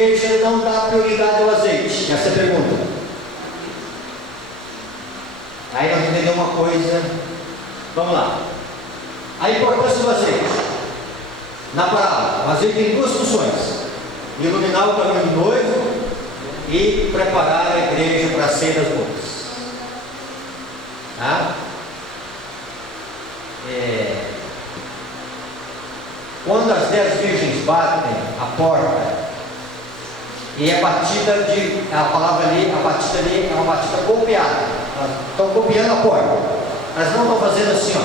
igreja não dá prioridade ao azeite? Essa é a pergunta. Aí nós entendemos uma coisa. Vamos lá. A importância do azeite. Na parábola, o azeite tem duas funções: iluminar o caminho do noivo e preparar a igreja para a ceia das bodas. Tá? Quando as 10 virgens batem a porta, e a batida de, a palavra ali, a batida ali é uma batida golpeada. Elas estão golpeando a porta. Elas não estão fazendo assim, ó.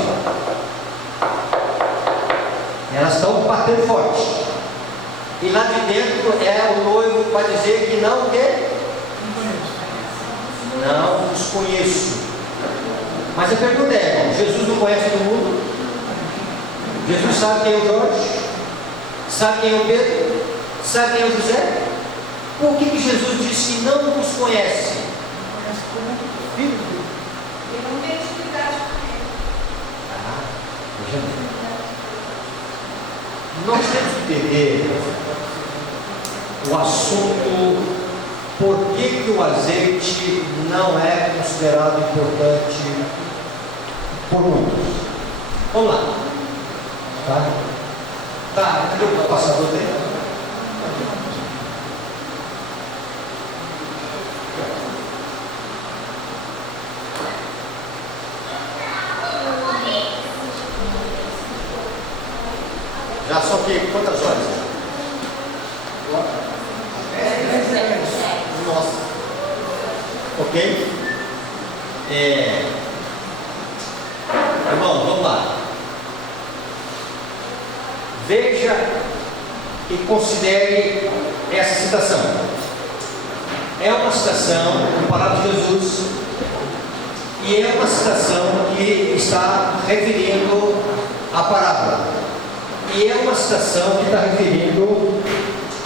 Elas estão batendo forte. E lá de dentro é o noivo para dizer que não quer. Não os conheço. Mas a pergunta é, irmão, Jesus não conhece todo mundo? Jesus sabe quem é o Jorge? Sabe quem é o Pedro? Sabe quem é o José? Por que Jesus disse que não os conhece? Ele não tem intimidade com ele. Nós temos que entender o assunto, por que o azeite não é considerado importante por muitos. Vamos lá. Tá, cadê o passador dele? Já só que quantas horas? Nossa. Ok? Irmão, vamos lá. Veja e considere essa citação. É uma citação do palavra de Jesus e é uma citação que está referindo a parábola. E é uma citação que está referindo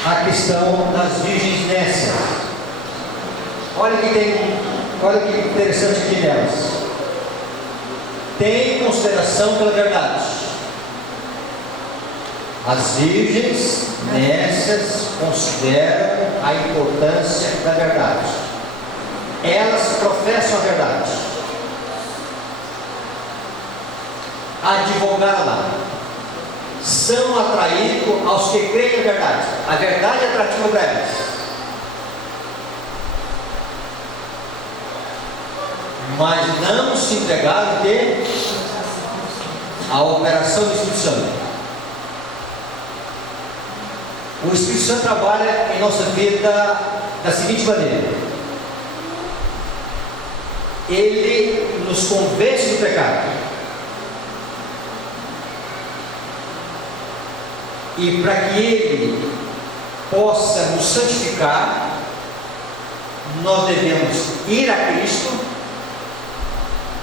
a questão das virgens nécias. Olha que interessante aqui delas. Tem consideração pela verdade. As virgens nécias consideram a importância da verdade. Elas professam a verdade. Advogaram lá. São atraídos aos que creem na verdade. A verdade é atrativa para elas. Mas não se entregaram à operação do Espírito Santo. O Espírito Santo trabalha em nossa vida da seguinte maneira: ele nos convence do pecado. E para que ele possa nos santificar, nós devemos ir a Cristo,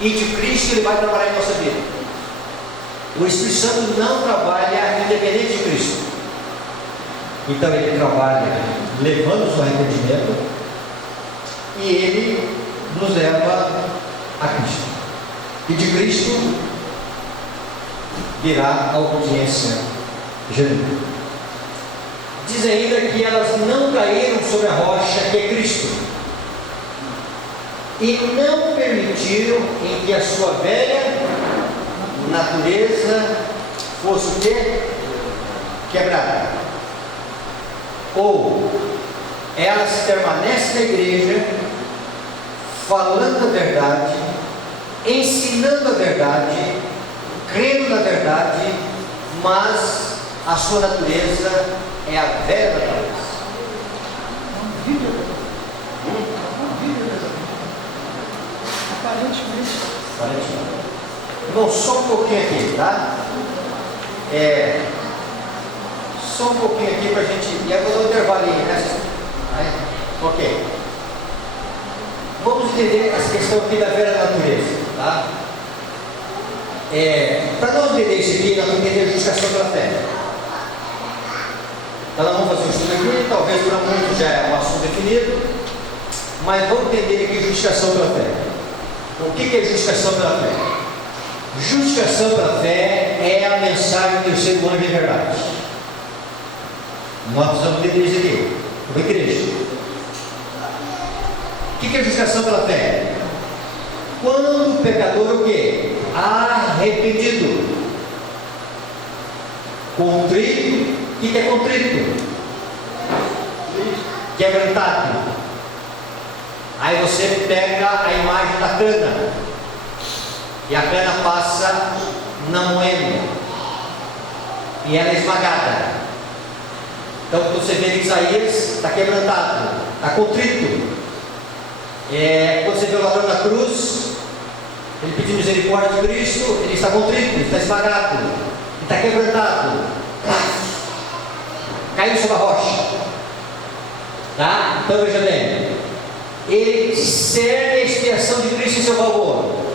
e de Cristo ele vai trabalhar em nossa vida. O Espírito Santo não trabalha independente de Cristo. Então ele trabalha levando-nos ao arrependimento, e ele nos leva a Cristo. E de Cristo virá a obediência genuína. Diz ainda que elas não caíram sobre a rocha que é Cristo, e não permitiram em que a sua velha natureza fosse o quê? Quebrada. Ou elas permanecem na igreja, falando a verdade, ensinando a verdade, crendo na verdade, mas a sua natureza é a velha natureza. Aparentemente. Irmão, só um pouquinho aqui, tá? Só um pouquinho aqui para a gente. E agora o intervalinho, né? Ok. Vamos entender essa questão aqui da velha natureza, tá? Para nós entender isso aqui, nós vamos entender a justificação pela fé. Então nós vamos fazer um estudo aqui, talvez para muitos já é um assunto definido, mas vamos entender aqui justificação pela fé. O que é justificação pela fé? Justificação pela fé é a mensagem do terceiro anjo de verdade. Nós precisamos entender isso aqui. Ô igreja, o que é justificação pela fé? Quando o pecador o quê? Arrependido, contrito. O que é contrito? Quebrantado. Aí você pega a imagem da cana, e a cana passa na moema, e ela é esmagada. Então quando você vê Isaías, está quebrantado, está contrito. Quando você vê o ladrão na cruz, ele pediu misericórdia de Cristo, ele está contrito, ele está esmagado, ele está quebrantado, caiu sobre a rocha. Tá? Então veja bem, ele discerne a expiação de Cristo em seu favor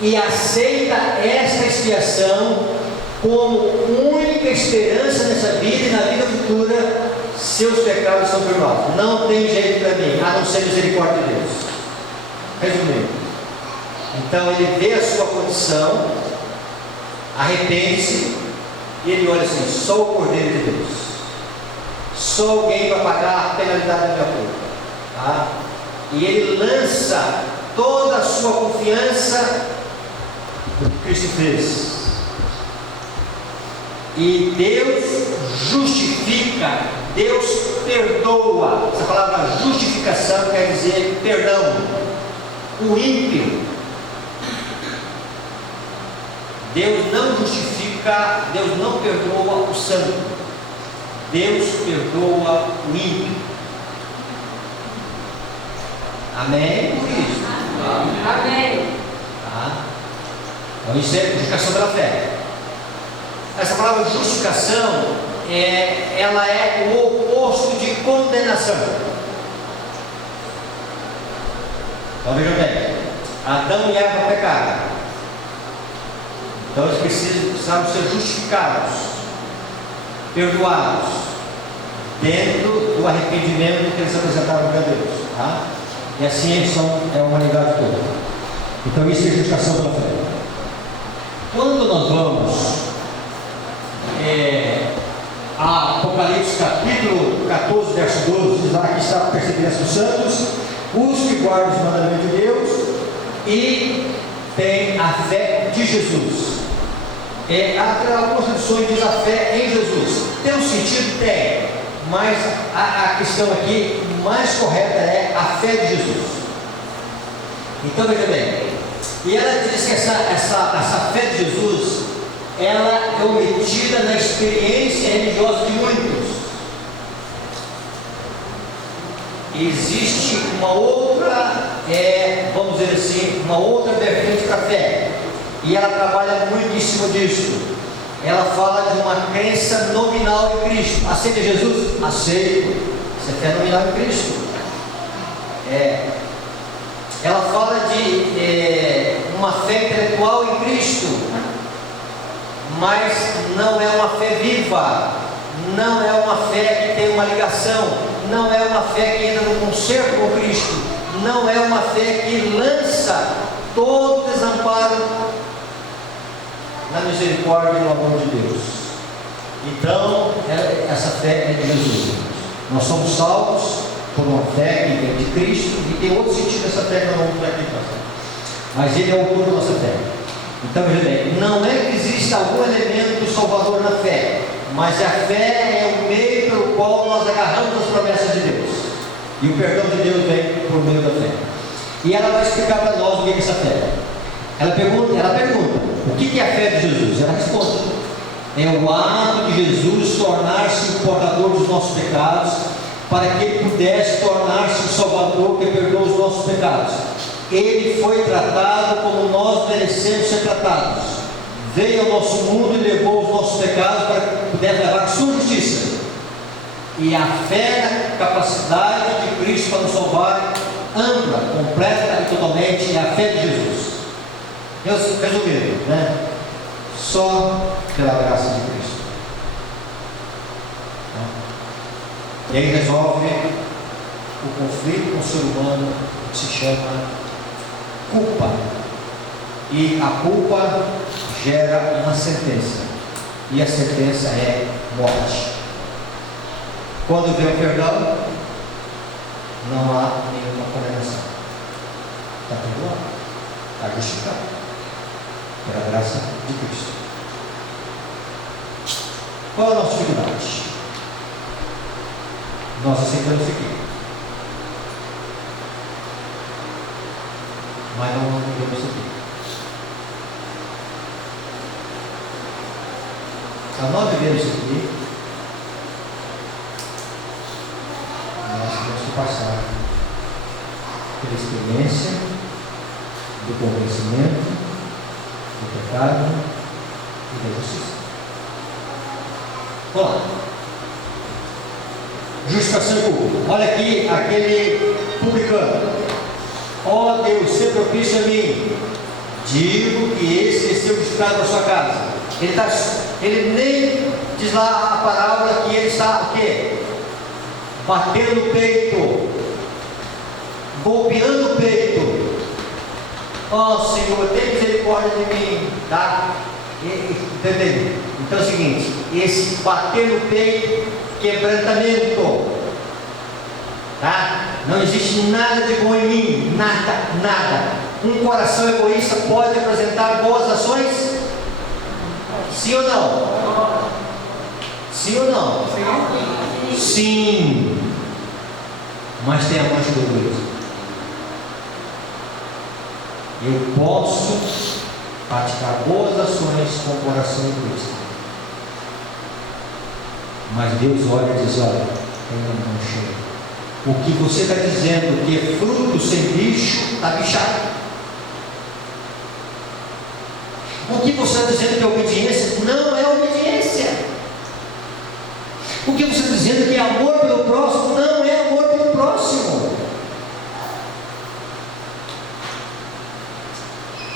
e aceita esta expiação como única esperança nessa vida e na vida futura. Seus pecados são perdoados, não tem jeito para mim, a não ser misericórdia de Deus. Resumindo, então ele vê a sua condição, arrepende-se e ele olha assim: sou o Cordeiro de Deus, sou alguém para pagar a penalidade da minha culpa, tá? E ele lança toda a sua confiança no que Cristo fez. E Deus justifica, Deus perdoa. Essa palavra justificação quer dizer perdão. O ímpio, Deus não justifica, Deus não perdoa o santo, Deus perdoa o ímpio. Amém? Por isso. Amém. Tá? Então isso é justificação pela fé. Essa palavra justificação ela é o oposto de condenação. Então veja bem, Adão e Eva pecaram, então eles precisavam ser justificados, perdoados, dentro do arrependimento que eles apresentaram para Deus, tá? E assim eles são a humanidade toda. Então isso é justificação pela fé. Quando nós vamos a Apocalipse capítulo 14, verso 12, diz lá que está a perseverança dos santos, os que guardam os mandamentos de Deus e tem a fé de Jesus. Algumas traduções diz a fé em Jesus. Tem um sentido? Tem, mas a questão aqui mais correta é a fé de Jesus. Então veja bem, e ela diz que essa fé de Jesus, ela é omitida na experiência religiosa de muitos. Existe uma outra, vamos dizer assim, uma outra vertente da fé, e ela trabalha muito em cima disso. Ela fala de uma crença nominal em Cristo. Aceita Jesus? Aceito. Isso é fé nominal em Cristo. Ela fala de uma fé intelectual em Cristo, mas não é uma fé viva, não é uma fé que tem uma ligação, não é uma fé que entra no concerto com Cristo, não é uma fé que lança todo o desamparo na misericórdia e no amor de Deus. Então, essa fé é de Jesus. Nós somos salvos por uma fé que vem de Cristo, e tem outro sentido dessa fé que eu não vou aqui passar. Mas Ele é o autor da nossa fé. Então veja bem, não é que exista algum elemento do Salvador na fé, mas a fé é o meio pelo qual nós agarramos as promessas de Deus, e o perdão de Deus vem por meio da fé. E ela vai explicar para nós o que é essa fé. Ela pergunta, o que é a fé de Jesus? Ela responde: é o ato de Jesus tornar-se o portador dos nossos pecados, para que Ele pudesse tornar-se o Salvador que perdoa os nossos pecados. Ele foi tratado como nós merecemos ser tratados. Veio ao nosso mundo e levou os nossos pecados para que pudesse levar a sua justiça. E a fé na capacidade de Cristo para nos salvar, ampla, completa e totalmente, é a fé de Jesus. Resumindo, né? Só pela graça de Cristo. E aí resolve o conflito com o ser humano, que se chama culpa. E a culpa gera uma sentença, e a sentença é morte. Quando vem o perdão, não há nenhuma condenação. Está perdoado, está justificado pela graça de Cristo. Qual é a nossa dificuldade? Nós aceitamos aqui, mas não vivemos aqui. A nós vivemos aqui, nós temos que passar pela experiência do conhecimento do pecado e da justiça. Vamos lá. Justificação e culpa. Olha aqui aquele publicano. Ó Deus, se propício a mim. Digo que esse desceu justificado da sua casa. Ele nem diz lá a palavra que ele está o quê? Batendo no peito, golpeando o peito. Ó Senhor, tem misericórdia de mim, tá? Entendeu? Então é o seguinte, esse bater no peito, quebrantamento, tá? Não existe nada de bom em mim, nada. Um coração egoísta pode apresentar boas ações? Sim ou não? Sim ou não? Sim. Mas tem a mancha do orgulho. Eu posso praticar boas ações com o coração egoísta. Mas Deus olha e diz, olha, tem uma mancha. O que você está dizendo que é fruto sem bicho, está bichado. O que você está dizendo que é obediência, não é obediência. O que você está dizendo que é amor pelo próximo, não é amor pelo próximo.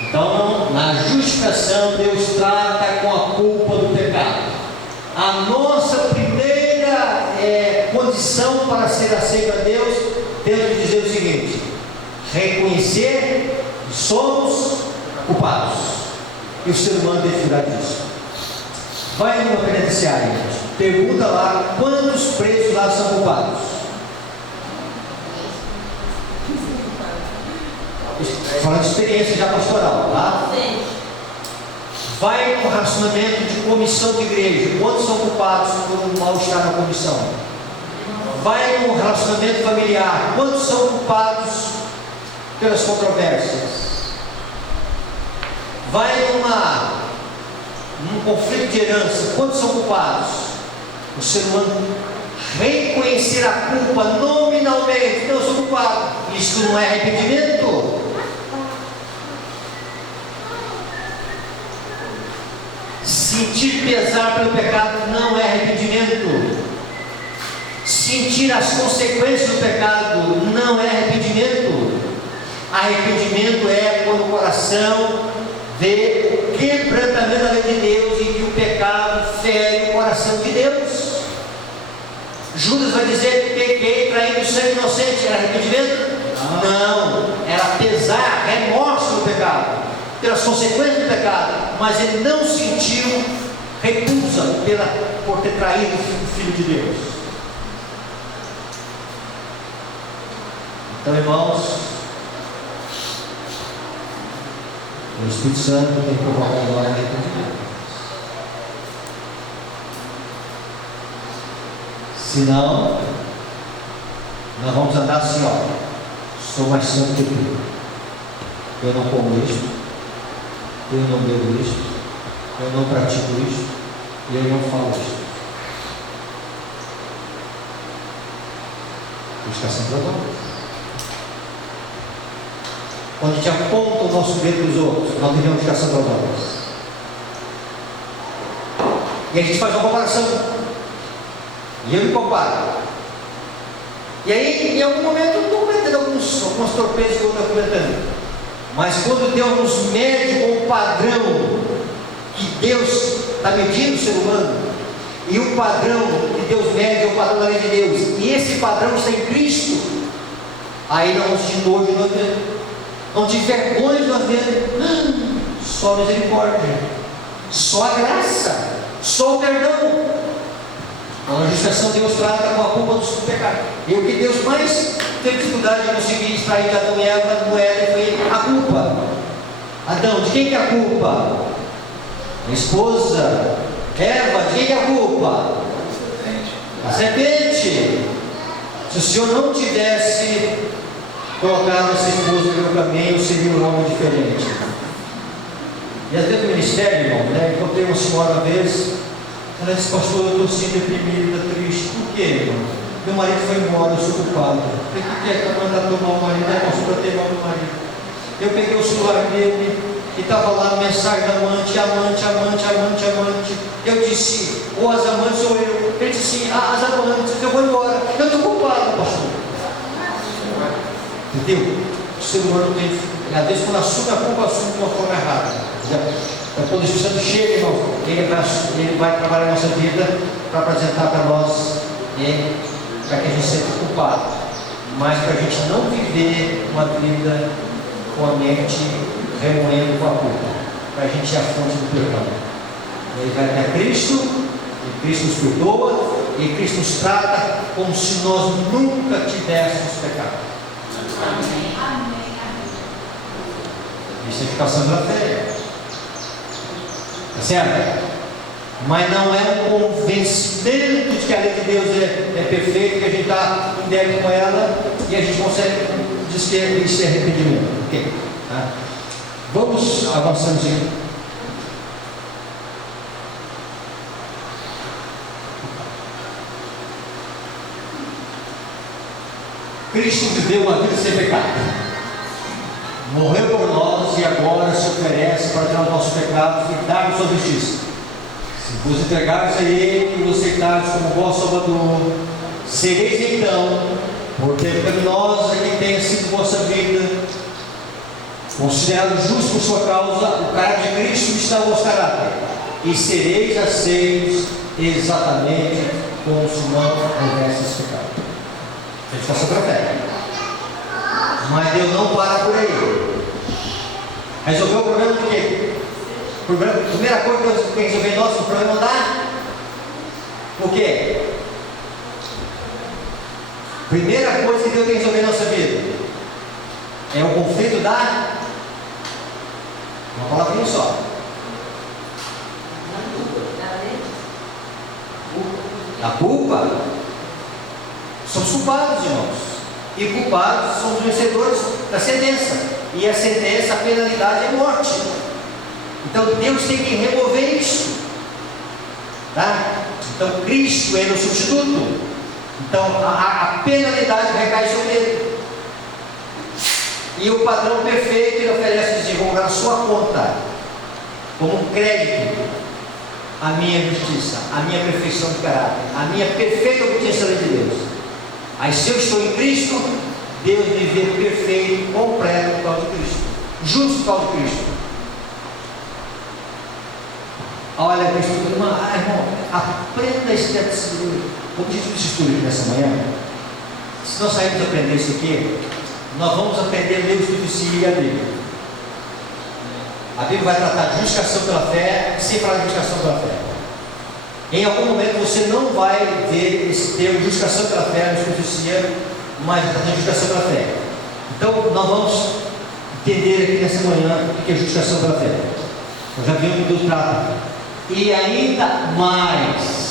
Então, na justificação, Deus trata com a culpa do pecado. A nossa primeira condição para ser aceito a Deus, temos que dizer o seguinte: reconhecer que somos culpados. E o ser humano tem dificuldade disso. Vai numa penitenciária, pergunta lá quantos presos lá são culpados. Falando de experiência já pastoral, tá? Vai no relacionamento de comissão de igreja, quantos são culpados por um mal-estar na comissão? Vai no relacionamento familiar, quantos são culpados pelas controvérsias? Vai num conflito de herança, quantos são culpados? O ser humano reconhecer a culpa nominalmente, não, eu sou culpado. Isso não é arrependimento. Sentir pesar pelo pecado não é arrependimento. Sentir as consequências do pecado não é arrependimento. Arrependimento é quando o coração vê o quebrantamento da lei de Deus e que o pecado fere o coração de Deus. Judas vai dizer: pequei traindo o sangue inocente. Era arrependimento? Não, era pesar, remorso do pecado, pelas consequências do pecado, mas ele não sentiu repulsa por ter traído o Filho de Deus. Então, irmãos, o Espírito Santo tem que provocar em nós arrependimento. Senão, nós vamos andar assim, ó: sou mais santo que tu. Eu não como isto, eu não bebo isto, eu não pratico isto, e eu não falo isto. Justificação para nós. Quando a gente aponta o nosso dedo para os outros, nós devemos ficar sobre nós. E a gente faz uma comparação. E eu me comparo. E aí, em algum momento, eu estou cometendo alguns tropeços que eu estou cometendo. Mas quando Deus nos mede com o padrão que Deus está medindo o ser humano, e o padrão que Deus mede é o padrão da lei de Deus, e esse padrão está em Cristo, aí não vamos sentir nojo de nós mesmos. Não te vergonha de nós mesmos. Só a misericórdia, só a graça, só o perdão. A justificação Deus trata com a culpa do pecado. E o que Deus mais teve dificuldade de conseguir extrair de Adão e Eva a moeda, foi a culpa. Adão, de quem que é a culpa? A esposa. Eva, de quem que é a culpa? A serpente. Se o Senhor não tivesse colocado essa esposa no meu caminho, seria um homem diferente. E às vezes no ministério, irmão, encontrei uma senhora uma vez, ela disse: pastor, eu estou assim deprimida, triste. Por quê, irmão? Meu marido foi embora, eu sou culpado. Eu falei: o que é que ela mandar tomar o marido? Pastor, para ter mal do marido. Eu peguei o celular dele e estava lá a mensagem da amante. Eu disse: ou as amantes ou eu. Ele disse: as amantes, eu vou embora. Eu estou culpado, pastor. Entendeu? O ser humano tem, às vezes, quando assume a culpa, assume de uma forma errada. Quando o Espírito Santo chega, irmão, ele vai trabalhar a nossa vida para apresentar para nós, para que a gente seja culpado, mas para a gente não viver uma vida com a mente remoendo com a culpa, para a gente ir à fonte do perdão. Ele vai até Cristo, e Cristo nos perdoa, e Cristo nos trata como se nós nunca tivéssemos pecado. Isso é educação pela fé. Tá certo? Mas não é um convencimento de que a lei de Deus é perfeita, que a gente está em débito com ela e a gente consegue dizer arrependimento. Ok? Tá? Vamos avançando aqui. Cristo viveu uma vida sem pecado. Morreu por nós e agora se oferece para tirar os nossos pecados e dar-nos sua justiça. Se vos entregares a Ele e vos aceitardes como vosso Salvador, sereis então, por tempo pecaminosa que tenha sido vossa vida, considerado justo por sua causa, o caráter de Cristo está o vosso caráter, e sereis aceitos exatamente como se não houvesse esse pecado. A gente está sobre a fé. Mas Deus não para por aí. Resolveu o problema de quê? Primeira coisa que Deus tem que resolver nosso problema dá. O quê? Primeira coisa que Deus tem que resolver na nossa vida é o conflito da. Uma palavrinha só. A culpa. Somos culpados, irmãos. E culpados somos vencedores da sentença. E a sentença, a penalidade é morte. Então Deus tem que remover isso. Tá? Então Cristo é o substituto. Então a penalidade recai sobre ele. E o padrão perfeito ele oferece desenvolver na sua conta, como um crédito, a minha justiça, a minha perfeição de caráter, a minha perfeita obediência à lei de Deus. Aí se eu estou em Cristo, Deus me vê perfeito, completo por causa de Cristo, justo por causa de Cristo. Olha, irmão, aprenda esse texto. Como disse o estudo nessa manhã, se nós sairmos aprender isso aqui, nós vamos aprender a ler o Espírito e a Bíblia. A Bíblia vai tratar de justificação pela fé, sem falar de justificação pela fé. Em algum momento você não vai ver esse termo justificação pela fé no Espírito, mas na justificação pela fé. Então nós vamos entender aqui nessa manhã o que é justificação pela fé. Nós já vimos que Deus trata. E ainda mais,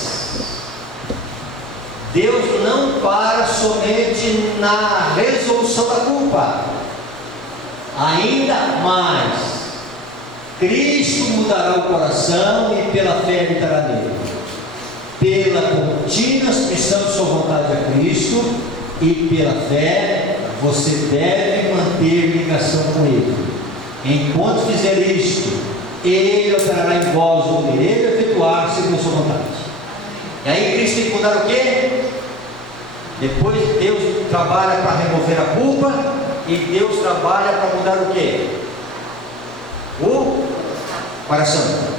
Deus não para somente na resolução da culpa. Ainda mais, Cristo mudará o coração e pela fé habitará nele. Pela contínua submissão de sua vontade a Cristo e pela fé, você deve manter ligação com Ele. Enquanto fizer isto, Ele operará em vós o querer efetuar segundo sua vontade. E aí Cristo tem que mudar o quê? Depois Deus trabalha para remover a culpa e Deus trabalha para mudar o quê? O coração.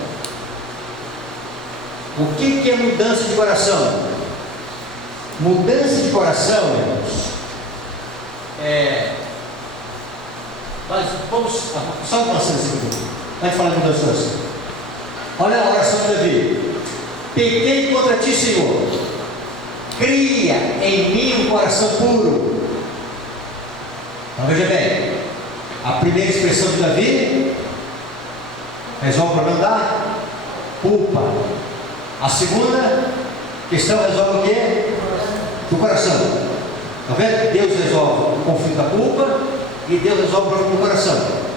O que é mudança de coração? Mudança de coração, irmãos, mas vamos só uma cena aqui. Vai falar de mudança de coração. Olha a oração de Davi. Pequei contra ti, Senhor. Cria em mim um coração puro Então veja bem, a primeira expressão de Davi resolve o problema da culpa. A segunda questão resolve o quê? Do coração. Está vendo? Deus resolve o conflito da culpa e Deus resolve o problema do coração.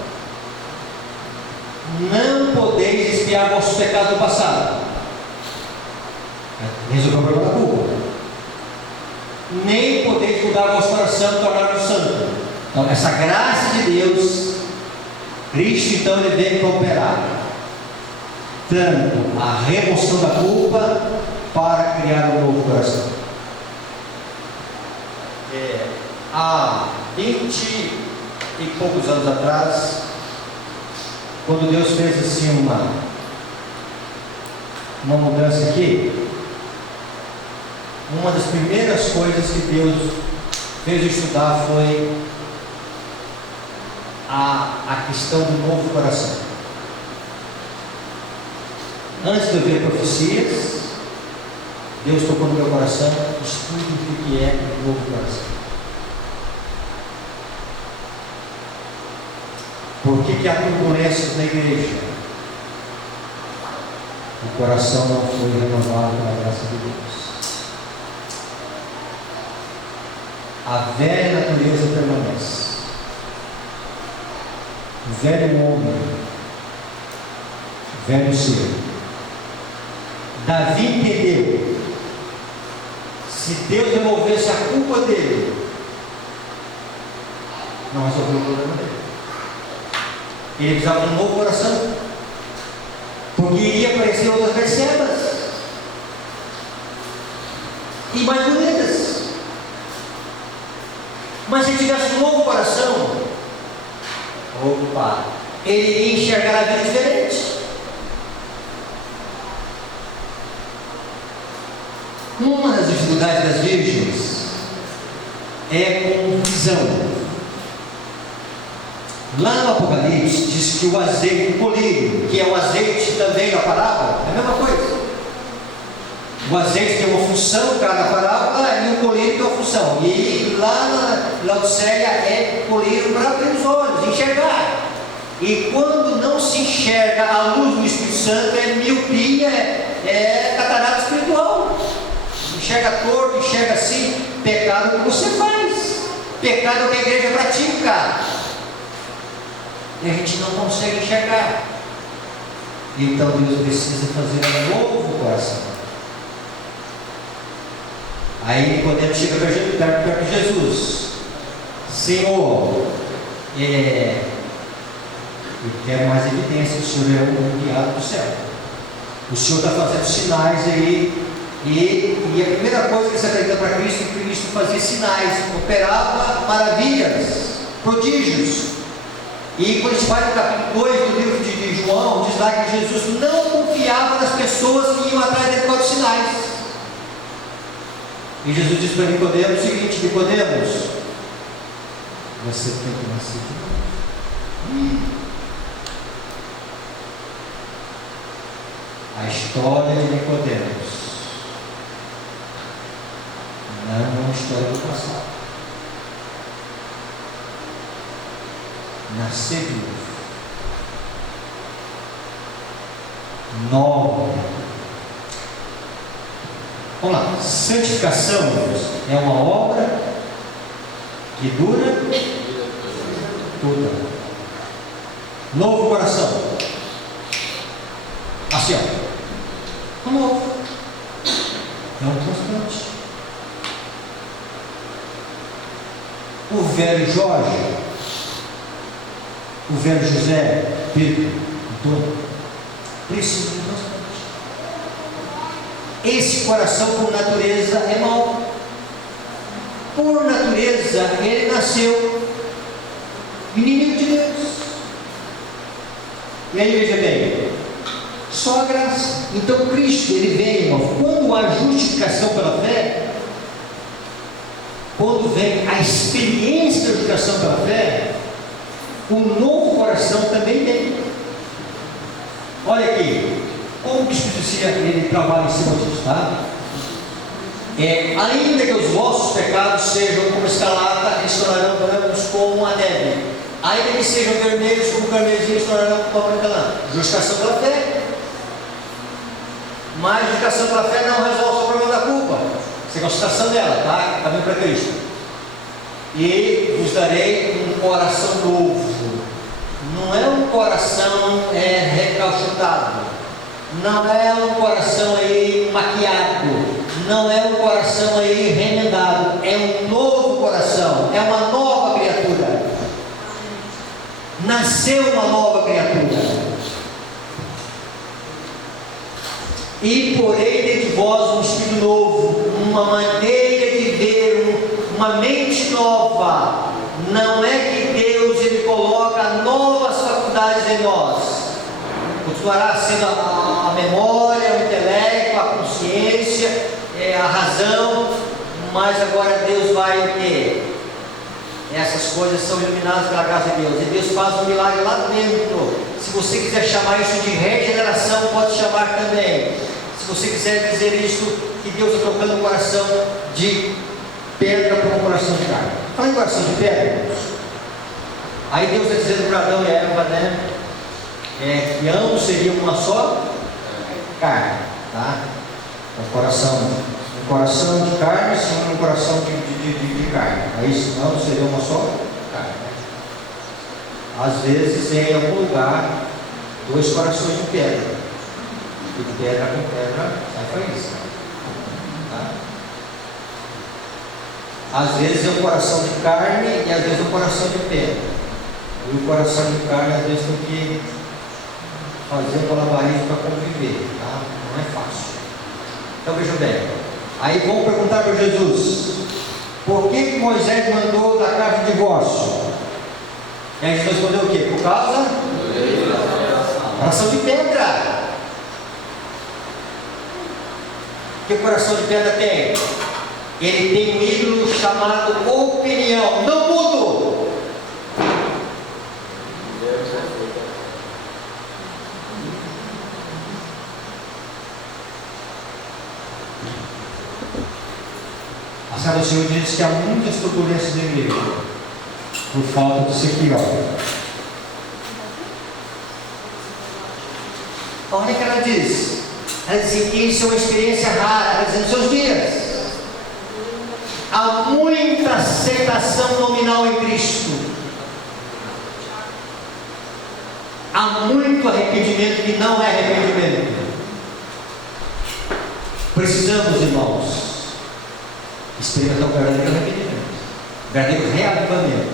Não podeis expiar vossos pecados do passado. Resolveu o problema da culpa. Nem podeis mudar o vosso coração e tornar-vos santo. Então, essa graça de Deus, Cristo então ele veio para operar tanto a remoção da culpa para criar um novo coração. Há 20 e poucos anos atrás, quando Deus fez assim uma mudança aqui, uma das primeiras coisas que Deus fez eu estudar foi a questão do novo coração. Antes de eu ver profecias, Deus tocou no meu coração, estude o que é o novo coração. Por que há turbulências na igreja? O coração não foi renovado pela graça de Deus. A velha natureza permanece. O velho homem, o velho ser. Davi entendeu. Se Deus removesse a culpa dele, não resolveu o problema dele. Ele precisava de um novo coração, porque iria aparecer outras Betsebas e mais bonitas. Mas se tivesse um novo coração, ele iria enxergar a vida diferente. Uma das dificuldades das virgens é com visão. Lá no Apocalipse diz que o azeite, o colírio, que é o azeite também da parábola, é a mesma coisa. O azeite tem uma função, cada parábola, e o colírio tem uma função. E lá na Laodiceia é colírio para abrir os olhos, enxergar. E quando não se enxerga a luz do Espírito Santo, é miopia, é catarata espiritual. Enxerga torto, enxerga assim, pecado que você faz. Pecado é o que a igreja pratica. E a gente não consegue enxergar. Então Deus precisa fazer um novo coração. Aí Nicodemo chega perto de Jesus. Senhor, eu quero mais evidência que o Senhor é o enviado do céu. O Senhor está fazendo sinais aí. E a primeira coisa que se apresenta para Cristo, que Cristo fazia sinais, operava maravilhas, prodígios. E quando a gente vai no capítulo 2 do livro de João, diz lá que Jesus não confiava nas pessoas que iam atrás dele com os sinais. E Jesus diz para Nicodemo o seguinte: Nicodemos, você tem que nascer de novo. A história de Nicodemos não é uma história do passado. Nascer de novo. Vamos lá. Santificação, irmãos, é uma obra que dura toda. Novo coração. Assim, ó. Novo. É um transplante. O velho Jorge, o velho José, Pedro, Antônio, precisa de um transplante. Esse coração, por natureza, é mau. Por natureza, ele nasceu inimigo de Deus. E aí, veja bem, só a graça. Então, Cristo, ele vem, irmão, quando há justificação pela fé, quando vem a experiência da justificação pela fé, o novo coração também vem. Olha aqui, como que o Espírito Santo ele trabalha em cima disso, tá? ainda que os vossos pecados sejam como escarlata, eles se tornarão brancos como a neve. Ainda que sejam vermelhos como carmesim, eles se tornarão como a branca lã. Justificação pela fé. Mas justificação pela fé não resolve o problema da culpa. Isso é constatação dela, tá? Caminho para Cristo. E vos darei um coração novo. Não é um coração recalchutado. Não é um coração aí maquiado. Não é um coração aí remendado. É um novo coração. É uma nova criatura. Nasceu uma nova criatura. E porei dentro de vós um espírito novo, uma maneira de ver, uma mente nova. Não é que Deus ele coloca novas faculdades em nós. Continuará sendo a memória, o intelecto, a consciência, a razão, mas agora Deus vai o quê? Essas coisas são iluminadas pela graça de Deus, e Deus faz um milagre lá dentro. Se você quiser chamar isso de regeneração, pode chamar também. Se você quiser dizer isso, que Deus está trocando um coração de pedra por um coração de carne. Fala em coração de pedra. Aí Deus está dizendo para Adão e Eva, né? Que ambos seriam uma só carne, tá? Um coração de carne, sim, um coração de carne. Aí ambos seriam uma só carne. Às vezes, em algum lugar, dois corações de pedra. E de pedra com pedra sai faísca. Tá? Às vezes é um coração de carne e às vezes é um coração de pedra. E o coração de carne às vezes tem que fazer um malabarismo para conviver. Tá? Não é fácil. Então vejam bem. Aí vamos perguntar para Jesus: por que Moisés mandou da carta de divórcio? E aí Jesus respondeu o quê? Por causa? Coração de pedra. O que o coração de pedra tem? Ele tem um ídolo chamado opinião. Não mudo. A Sala do Senhor diz que há muitas turbulências na igreja por falta de sequiol. Olha o que ela diz. Ela diz que isso é uma experiência rara. Ela diz nos seus dias. Há muita aceitação nominal em Cristo. Há muito arrependimento que não é arrependimento. Precisamos, irmãos, experimentar o verdadeiro arrependimento, o verdadeiro reavivamento,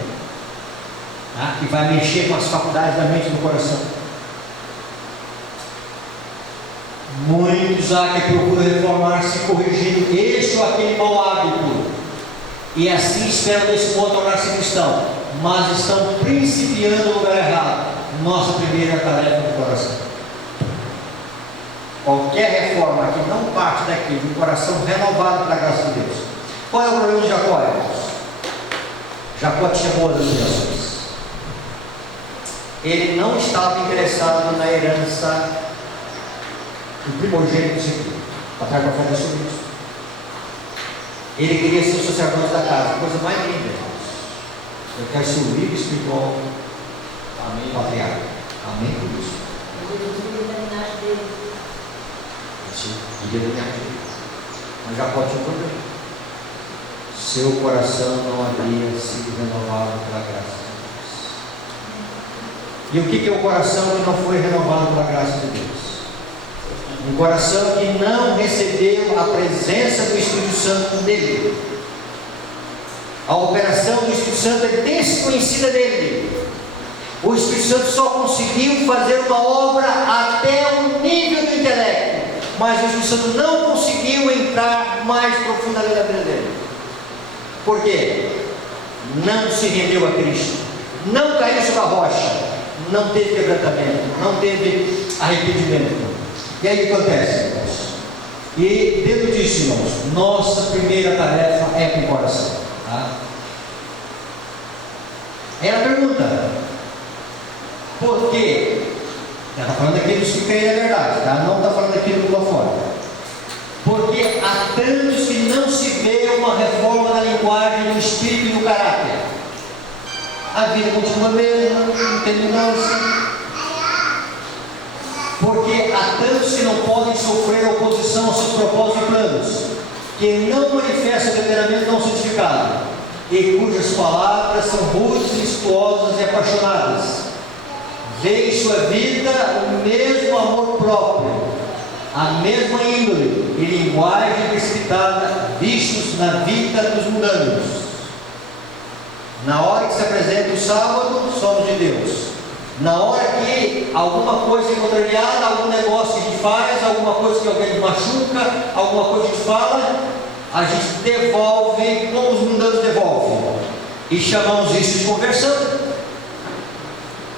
tá? Que vai mexer com as faculdades da mente e do coração. Muitos há que procuram reformar-se corrigindo este ou aquele mau hábito, e assim esperam desse modo tornar-se cristão, mas estão principiando no lugar errado. Nossa primeira tarefa do coração. Qualquer reforma que não parte daqui de um coração renovado pela graça de Deus. Qual é o problema de Jacó, irmãos? Jacó tinha boas intenções. Ele não estava interessado na herança do primogênito disso aqui. Papai para falar sobre isso. Ele queria ser o sacerdote da casa. Coisa mais linda, irmãos. Eu quero ser o líder espiritual. Amém. Patriarca. Amém por isso. Mas Jacó tinha um problema. Seu coração não havia sido renovado pela graça de Deus. E o que é o coração que não foi renovado pela graça de Deus? Um coração que não recebeu a presença do Espírito Santo dele. A operação do Espírito Santo é desconhecida dele. O Espírito Santo só conseguiu fazer uma obra até o nível do intelecto, mas o Espírito Santo não conseguiu entrar mais profundamente na vida dele. Por quê? Não se rendeu a Cristo, não caiu sobre a rocha, não teve quebrantamento, não teve arrependimento. E aí o que acontece, irmãos? E dentro disso, irmãos, nossa primeira tarefa é com o coração. Tá? Aí ela pergunta: por quê? Ela está falando aqui dos que creem na verdade, tá? Não está falando aqui do mundo lá fora. Porque há tantos que não se vê uma reforma na linguagem, no espírito e no caráter. A vida continua a mesma, não tem mudança. Porque há tantos que não podem sofrer oposição aos seus propósitos e planos, que não manifestam o temperamento não santificado, e cujas palavras são rudes, virtuosas e apaixonadas. Vê em sua vida o mesmo amor próprio, a mesma índole e linguagem precipitada vistos na vida dos mundanos. Na hora que se apresenta o sábado, somos de Deus. Na hora que alguma coisa é contrariada, algum negócio que a gente faz, alguma coisa que alguém machuca, alguma coisa que a gente fala, a gente devolve como os mundanos devolvem. E chamamos isso de conversão.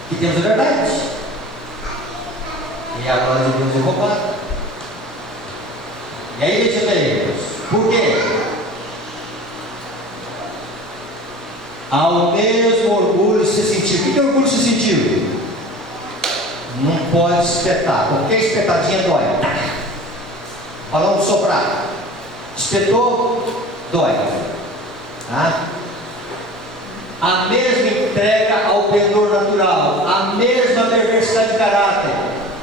Que temos a verdade. E a glória de Deus é roubada. E aí, veja bem, por quê? Ao mesmo orgulho se sentiu. O que é orgulho se sentiu? Não pode espetar. Qualquer espetadinha dói. Falamos soprar. Espetou, dói. Tá? A mesma entrega ao pendor natural, a mesma perversidade de caráter,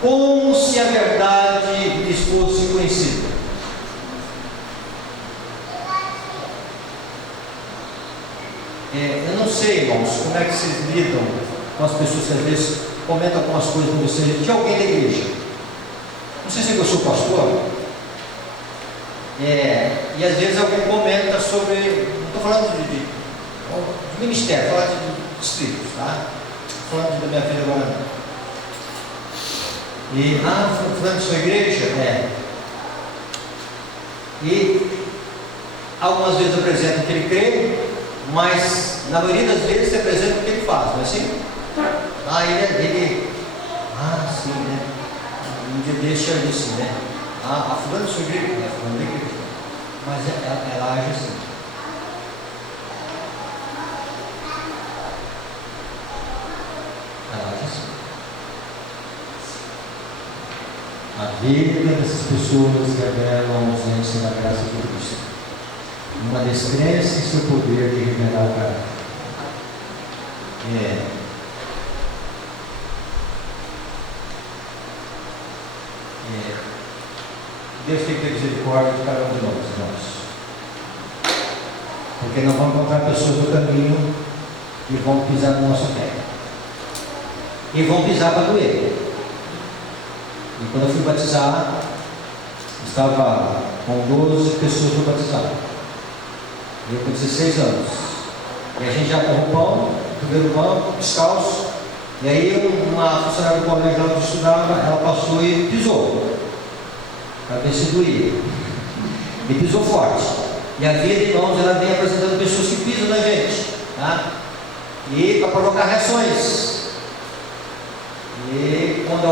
como se a verdade lhes fosse conhecida. Eu não sei, irmãos, como é que vocês lidam com as pessoas que às vezes comentam algumas coisas com vocês, de alguém da igreja. Não sei se eu sou pastor. E às vezes alguém comenta sobre, não estou falando de ministério, estou falando de distritos, tá? Estou falando da minha vida agora. E, falando de sua igreja? E algumas vezes apresenta o que ele crê, mas na maioria das vezes se apresenta o que ele faz, não é assim? Sim, né? Um dia deixa ele assim, né? A fulana de sua igreja, fulana da igreja. Mas ela age assim. Ela age assim. A vida dessas pessoas revelam a ausência da graça de Cristo. Uma descrença em seu poder de revelar o caráter. Deus tem que ter misericórdia de cada um de nós, irmãos. Porque nós vamos encontrar pessoas no caminho que vão pisar no nosso pé. E vão pisar para doer. E quando eu fui batizar, estava com 12 pessoas para batizar. Eu com 16 anos. E a gente já com roupão, primeiro banco, descalço. E aí uma funcionária do colégio onde eu estudava, ela passou e pisou. Para ver se doía. E pisou forte. E a vida, irmãos, ela vem apresentando pessoas que pisam na gente. Tá? E para provocar reações. E quando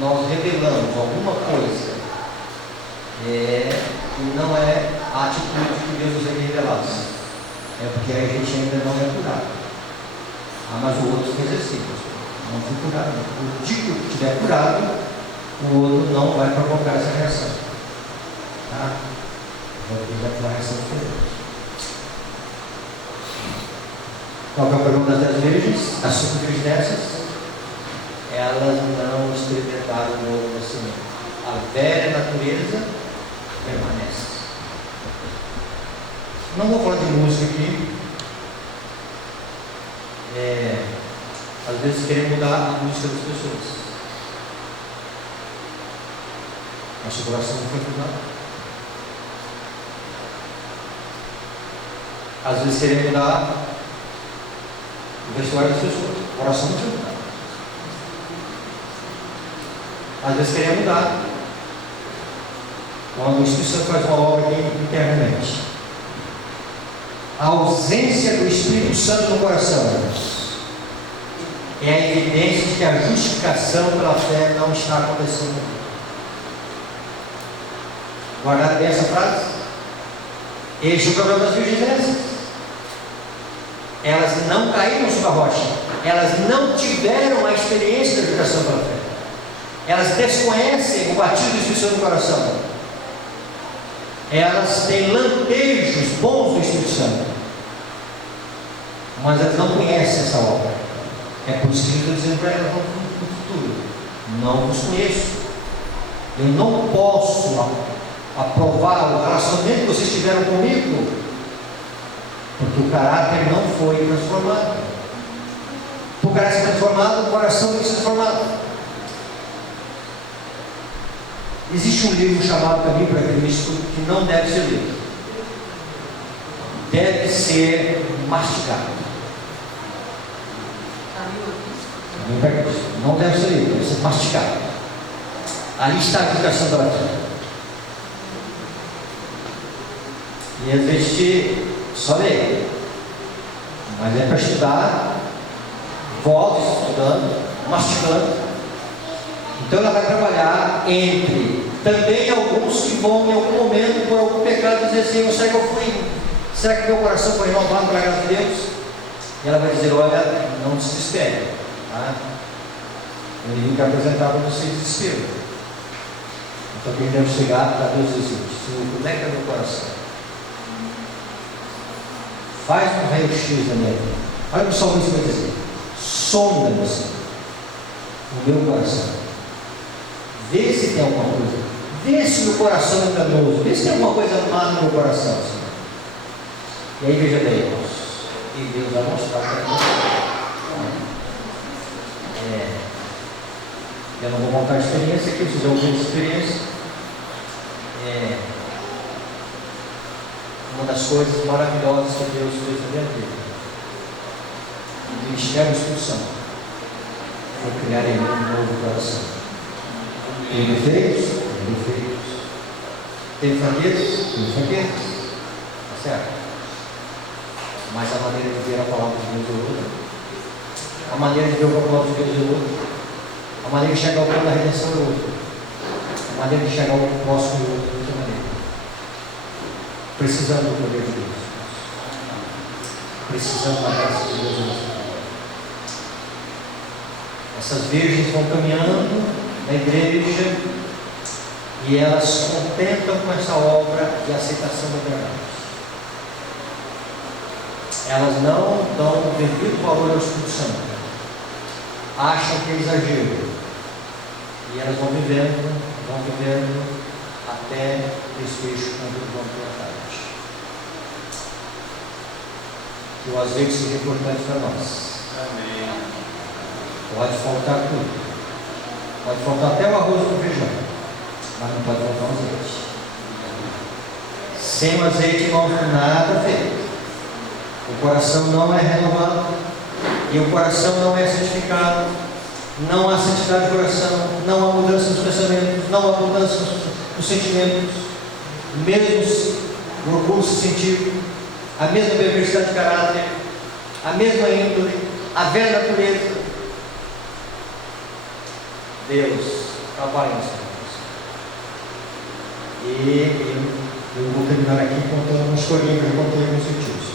nós revelamos alguma coisa que não é a atitude que Deus nos revelasse, é porque a gente ainda não é curado. Mas o outro fez assim, não fui curado. O dia que estiver curado, o outro não vai provocar essa reação. Tá? Vai ter uma reação diferente. Qual é o problema das igrejas? As igrejas dessas, elas não experimentaram o novo nascimento. A velha natureza permanece. Não vou falar de música aqui. Às vezes queremos mudar a música das pessoas. Nosso coração não foi mudado. Às vezes queremos mudar o vestuário das pessoas. O coração não foi mudado. Às vezes queremos mudar quando o Espírito Santo faz uma obra aqui internamente. A ausência do Espírito Santo no coração é a evidência de que a justificação pela fé não está acontecendo. Guardaram bem essa frase? Este é o problema das virgens. Elas não caíram sobre a rocha. Elas não tiveram a experiência da justificação pela fé. elas desconhecem o batismo do Espírito Santo no coração. Elas têm lampejos bons do Espírito Santo, mas elas não conhecem essa obra. É por isso que eu estou dizendo para elas no futuro: não vos conheço. Eu não posso aprovar o relacionamento que vocês tiveram comigo, porque o caráter não foi transformado. O caráter transformado, o coração tem que ser transformado. Existe um livro chamado Caminho para Cristo que não deve ser lido, deve ser mastigado. Caminho para Cristo não deve ser lido, deve ser mastigado. Ali está a aplicação da batismo. E às vezes só lê, mas é para estudar, volta estudando, mastigando. Então ela vai trabalhar entre também alguns que vão em algum momento por algum pecado dizer assim: será que meu coração foi renovado pela graça de Deus? E ela vai dizer: olha, não se desespere, tá? Eu tenho que apresentar para vocês desespero. Então quem deve chegar para Deus dizer: Senhor, como é que é meu coração? Faz um raio-x da minha vida. Olha o que o salmista vai dizer: sonda-me, o meu coração. Vê se tem alguma coisa. Vê se meu coração é enganoso. Vê se tem alguma coisa má no meu coração, Senhor. E aí veja bem, irmãos. E Deus vai mostrar para nós. Eu não vou contar a experiência aqui, vocês já ouviram essa experiência. Uma das coisas maravilhosas que Deus fez na minha vida, o ministério da Expulsão, foi criar em mim um novo coração. Tem defeitos? Tem defeitos. Tem fraquezas? Tem fraquezas. Está certo? Mas a maneira de ver a palavra de Deus é outra. A maneira de ver a palavra de Deus é outra. A maneira de chegar ao plano da redenção é outra. A maneira de chegar ao próximo é outra maneira. Precisamos do poder de Deus. Precisamos da graça de Deus. Essas virgens vão caminhando na igreja e elas se contentam com essa obra de aceitação da verdade. Elas não dão o devido valor ao Espírito Santo, acham que é exagero, e elas vão vivendo até desfecho quando vão pela tarde. Que o azeite seja importante para nós. Amém. Pode faltar tudo. Pode faltar até o arroz com feijão, mas não pode faltar o azeite. Sem o azeite não há nada feito. O coração não é renovado e o coração não é santificado. Não há santidade de coração, não há mudança nos pensamentos, não há mudança nos sentimentos. Mesmos orgulho sentido, a mesma perversidade de caráter, a mesma índole, a velha natureza. Deus trabalha nessa coisa. E eu vou terminar aqui contando uma historinha que eu contei nos sentidos.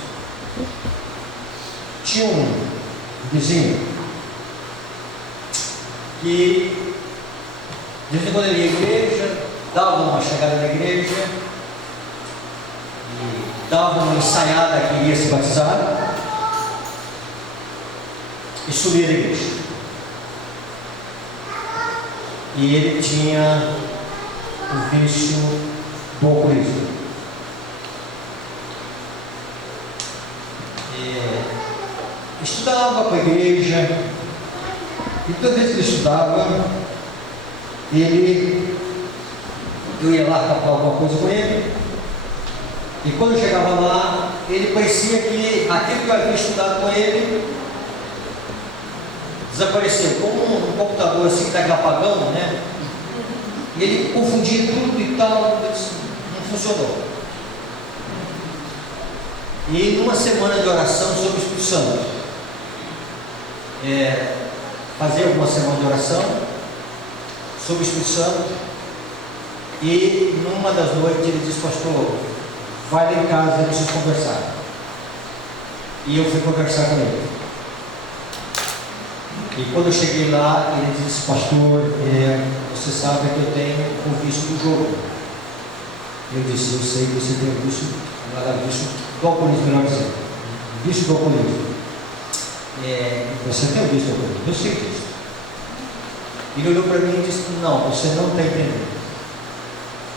Tinha um vizinho que de vez em quando ele ia à igreja, dava uma chegada na igreja e dava uma ensaiada que ia se batizar e subia da igreja. E ele tinha o vício do alcoolismo. Estudava para a igreja, e toda vez que ele estudava, eu ia lá captar alguma coisa com ele, e quando eu chegava lá, ele parecia que aquilo que eu havia estudado com ele desapareceu, como um computador assim que dá aquele apagão, né? E ele confundia tudo e tal, não funcionou. E numa semana de oração sobre o Espírito Santo, fazer alguma semana de oração sobre o Espírito Santo, e numa das noites ele disse: pastor, vai lá em casa, eu preciso conversar. E eu fui conversar com ele. E quando eu cheguei lá, ele disse: pastor, você sabe que eu tenho o vício do jogo. Eu disse: eu sei que você tem o vício, vício do alcoolismo, melhor dizendo. Vício do alcoolismo. Você tem o vício do alcoolismo, eu sei disso. Ele olhou para mim e disse: não, você não está entendendo.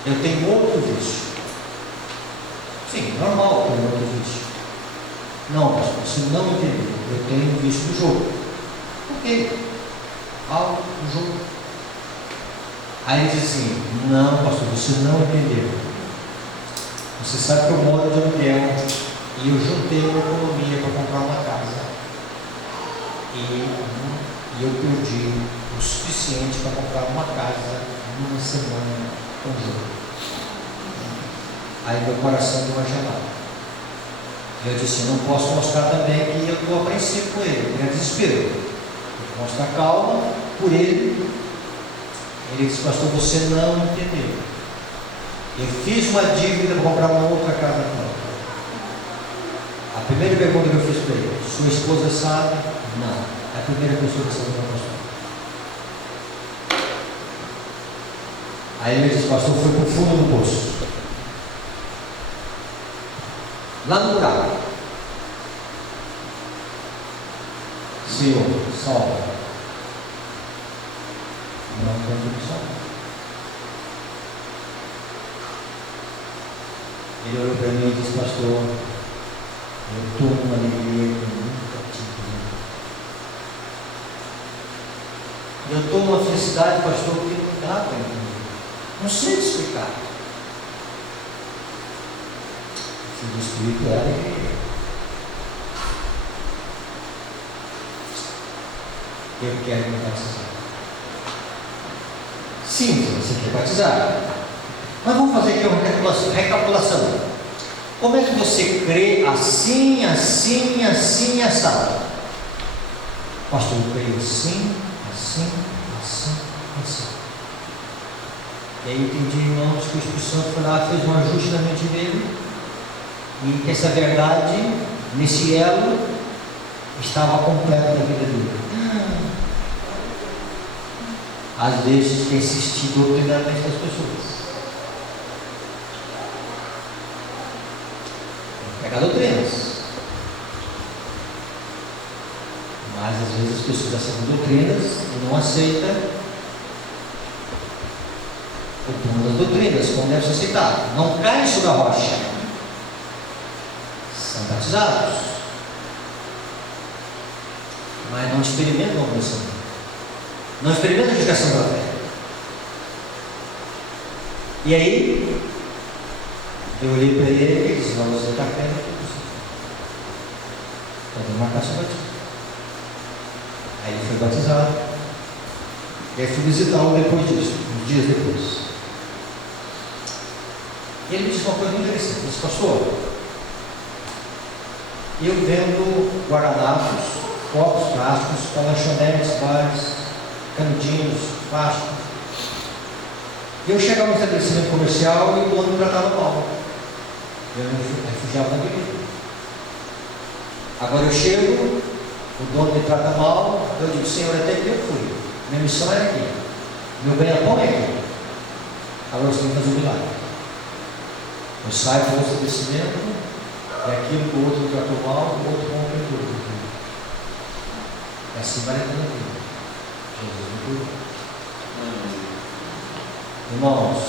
Eu tenho outro vício. Sim, normal ter outro vício. Não, pastor, você não entendeu. Eu tenho o vício do jogo. Ok. Algo do jogo. Aí ele disse assim: não, pastor, você não entendeu. Você sabe que eu moro de aluguel e eu juntei uma economia para comprar uma casa. E eu perdi o suficiente para comprar uma casa numa semana com jogo. Aí meu coração deu uma gelada. Eu disse: não posso mostrar também que eu estou apreensivo com ele, ele é desespero. Eu vou mostrar calma por ele. Ele disse: pastor, você não entendeu. Eu fiz uma dívida para comprar uma outra casa própria. A primeira pergunta que eu fiz para ele: sua esposa sabe? Não. É a primeira pessoa que sabe que eu pastor. Aí ele disse: pastor, foi para o fundo do poço. Lá no buraco. Senhor, salva. Não tem que salvar. Ele olhou para mim e disse: pastor, eu estou numa alegria que eu nunca tive. Eu estou numa felicidade, pastor, que não dá para entender. Não sei explicar. O Espírito é alegria. Eu quero me batizar. Sim, você quer batizar. Mas vamos fazer aqui uma recapitulação. Como é que você crê assim, assim, assim, assado? Pastor, eu creio assim, assim, assim, assim. E aí eu entendi, irmãos, que o Espírito Santo foi lá, fez um ajuste na mente dele. E que essa verdade, nesse elo, estava completa na vida dele. Às vezes tem insistido doutrinamente das pessoas. Tem que pegar doutrinas. Mas às vezes as pessoas aceitam doutrinas e não aceitam o plano das doutrinas, como deve ser aceitado. Não caem sobre a rocha. São batizados, mas não experimentam a conversão, não experimentam a justificação da fé. E aí, eu olhei para ele e disse: você está crendo que pode marcar seu batismo. Aí ele foi batizado. E aí fui visitá-lo depois disso, uns dias depois. E ele me disse uma coisa muito interessante. Ele disse: pastor, eu vendo guardanapos, copos plásticos, para lanchonetes, bares, canudinhos, plástico. Eu chegava no estabelecimento comercial e o dono me tratava mal. Eu me refugiava na bebida. Agora eu chego, o dono me trata mal, eu digo: Senhor, até que eu fui. Minha missão era aqui. Meu ganha-pão é aqui. Agora você tem que fazer um milagre. Eu saio do estabelecimento. E aquilo que o outro tratou mal, o outro compra tudo. É assim vai levando a vida. Jesus me curou. Irmãos,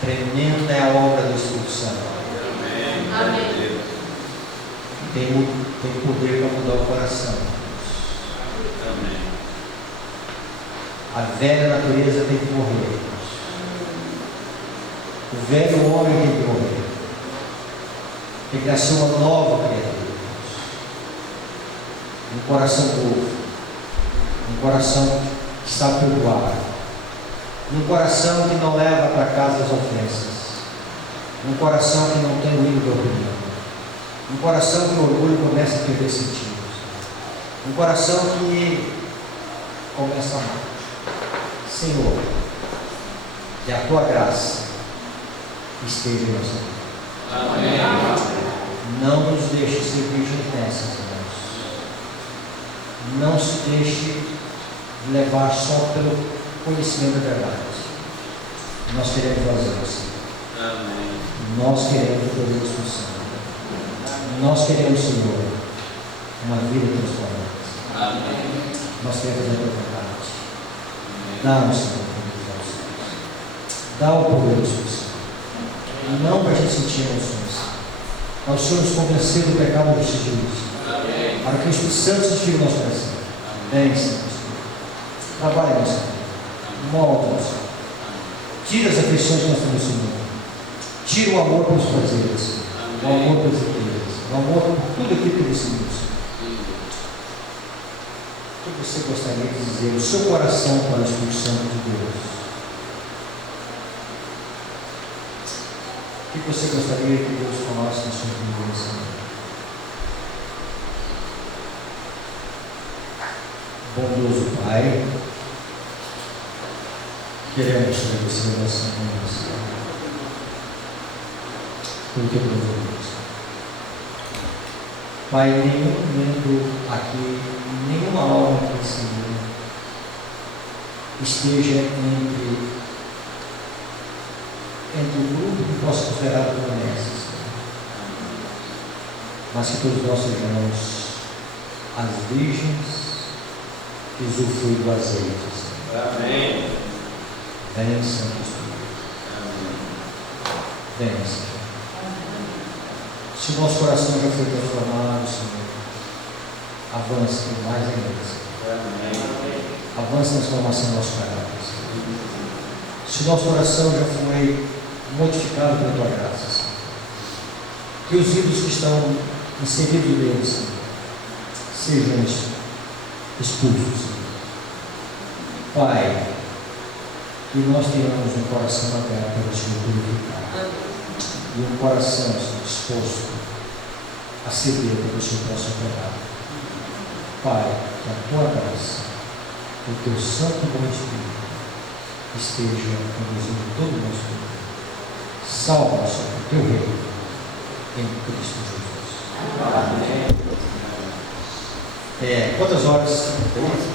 tremenda é a obra do Espírito Santo. Amém. Tem poder para mudar o coração. Amém. A velha natureza tem que morrer. O velho homem tem que morrer. Tem que nascer uma nova criatura. Um coração novo. Um coração que sabe perdoar. Um coração que não leva para casa as ofensas. Um coração que não tem ruído de opinião. Um coração que o orgulho começa a perder sentido. Um coração que começa a amar. Senhor, que a tua graça esteja em nossa vida. Amém. Não nos deixe ser virgens nessas, irmãos. Não se deixe levar só pelo conhecimento da verdade. Nós queremos fazer assim. Amém. Nós queremos fazer a discussão. Nós queremos, Senhor, uma vida transformada. Amém. Nós queremos fazer a tua vontade. Dá-nos, Senhor, dá o poder da discussão. Não para a gente sentir emoções. Ao Senhor nos convencer do pecado e do juízo. Para que o Espírito Santo se tire o nosso coração. Vem, Senhor. Trabalha, Senhor. Molda-nos. Tira as afeições que nós temos, Senhor. Tira o amor pelos prazeres. O amor pelas riquezas. O amor por tudo aquilo que recebemos. O que você gostaria de dizer? O seu coração para o Espírito Santo de Deus. O que você gostaria que Deus falasse na sua vida, Senhor? Bondoso Pai, queremos agradecer a nossa mão, pelo que Deus. Pai, em nenhum momento aqui, nenhuma alma aqui, Senhor, esteja entre o grupo que possa considerar promessas, mas que todos nós sejamos as virgens que usufruem do azeite. Amém. Venha, Santo Espírito. Venha, Senhor. Se o nosso coração já foi transformado, Senhor, avance mais ainda, Senhor. Amém. Avance na transformação do nosso caráter, Senhor. Se o nosso coração já foi modificado pela tua graça, Senhor, que os ídolos que estão inseridos neles, Senhor, sejam expulsos, Senhor. Pai, que nós tenhamos um coração aberto para o Senhor purificar e um coração, Senhor, disposto a ceder para que o Senhor possa operar. Pai, que a tua graça, o teu santo bom Espírito esteja conduzindo todo o nosso mundo. Salva, Senhor, o teu reino em Cristo Jesus. Amém. Quantas horas?